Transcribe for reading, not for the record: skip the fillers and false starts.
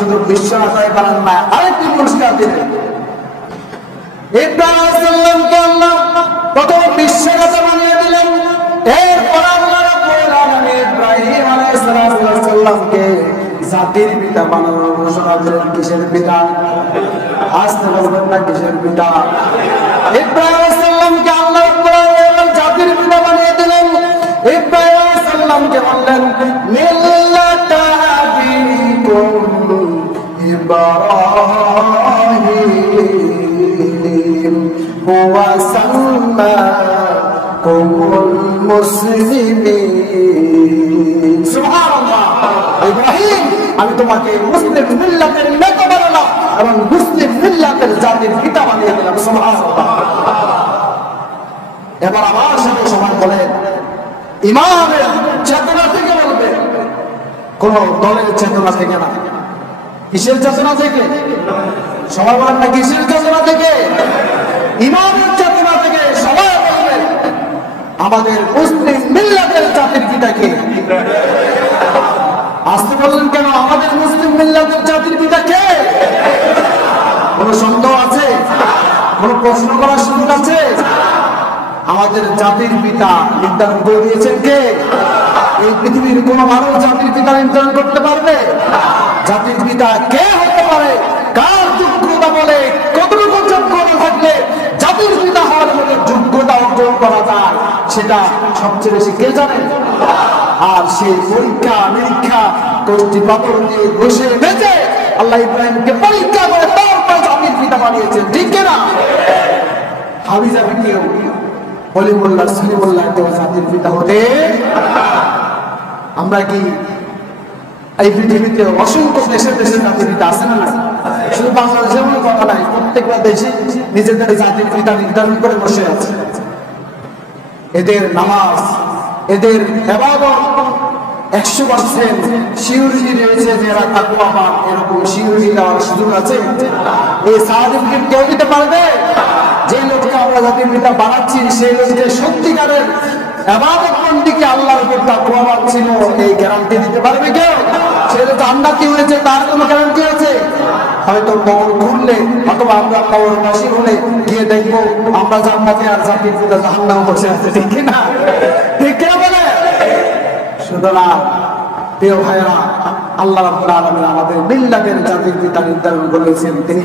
শুধু বিশ্ব আদায় করেন না, আরেকটি পুরস্কার দিলেন। ইব্রাহিম আলাইহিস সালামকে আল্লাহ প্রথম বিশ্বনেতা বানিয়ে দিলেন। এরপর আল্লাহ রাব্বুল আলামিন ইব্রাহিম আলাইহিস সালামকে জাতির পিতা বানানোর ঘোষণা দিলেন। কিসের পিতা? আসতে বলবেন না, কিসের পিতা? ইব্রাহিম আলাইহিস সালামকে আল্লাহ রাব্বুল আলামিন জাতির পিতা বানিয়ে দিলেন। ইব্রাহিম আলাইহিস সালামকে বললেন মিল্লাতা আবিকুম ইব্রাহিম ওয়া সাম্মাকুমুল মুসলিমিন। সুবহানাল্লাহ। ইব্রাহিম, আমি তোমাকে মুসলিম মিল্লাতের নেতা বানালাম এবং মুসলিম মিল্লাতের জাতির পিতা বানিয়ে দিলাম। সুবহানাল্লাহ। এবার আমার সাথে সমান বলেন, ইমামের চেতনা থেকে বলবে, কোন দলের চেতনা থেকে না। কিসের চেতনা থেকে? সবাই বলেন না, কিসের চেতনা থেকে? ইমামের চেতনা থেকে। সবাই বলবেন আমাদের মুসলিম মিল্লাতের জাতির পিতাকে। আসতে বললেন কেন? আমাদের মুসলিম মিল্লাতের জাতির পিতা কে? কোন সন্দেহ আছে? কোন প্রশ্ন করার সুযোগ আছে? আমাদের জাতির পিতা নির্ধারণ করে দিয়েছেন কে? এই পৃথিবীর কোন মানুষ জাতির পিতা নির্ধারণ করতে পারবে? জাতির পিতা কে হতে পারে? কার যোগ্যতা বলে, কতটুকু যোগ্যতা থাকলে জাতির পিতা হওয়ার মতো যোগ্যতা অর্জন করা যায়, সেটা সবচেয়ে বেশি কে জানে? আর সেই পরীক্ষা নিরীক্ষা কষ্টি পাথর দিয়ে বসে বেঁচে আল্লাহ ইব্রাহিমকে পরীক্ষা করে তারপর জাতির পিতা বানিয়েছেন। ঠিক কিনা? হাবিজা বিকেও হলিমুল্লাহ সলিমুল্লাহ জাতির পিতা হতে। আমরা কি এই পৃথিবীতে অসংখ্য দেশে দেশে জাতির পিতা আছে না? শুধু বাংলাদেশের কোনো কথা নাই, প্রত্যেকটা দেশে নিজেদের জাতির পিতা নির্ধারণ করে বসে আছে। এদের নামাজ, এদের ইবাদত 100% সিউরিটি রয়েছে যে এরা তাকওয়াবান, এরকম সিউরিটি দেওয়ার সুযোগ আছে? এই সার্টিফিকেট কেউ দিতে পারবে? যে লোককে আমরা জাতির পিতা বানাচ্ছি সেই লোককে সত্যিকারের ইবাদত বন্দেগী আল্লাহর উপর তাকওয়াবান ছিল, এই গ্যারান্টি দিতে পারবে কেউ? সে তো জান্নাতি হয়েছে, তার কোনো গ্যারান্টি আছে? হয়তো কবর খুললে অথবা আমরা কবরবাসী হলে গিয়ে দেখবো আমরা জান্নাতে আর জাতির পিতা জাহান্নামে বসে আছে। ঠিক কিনা? ঠিক কিনা বলে? সুতরাং প্রিয় ভাইরা, আল্লাহ রাব্বুল আলামিন আমাদের মিল্লাতের জাতির পিতা নির্ধারণ করেছেন। তিনি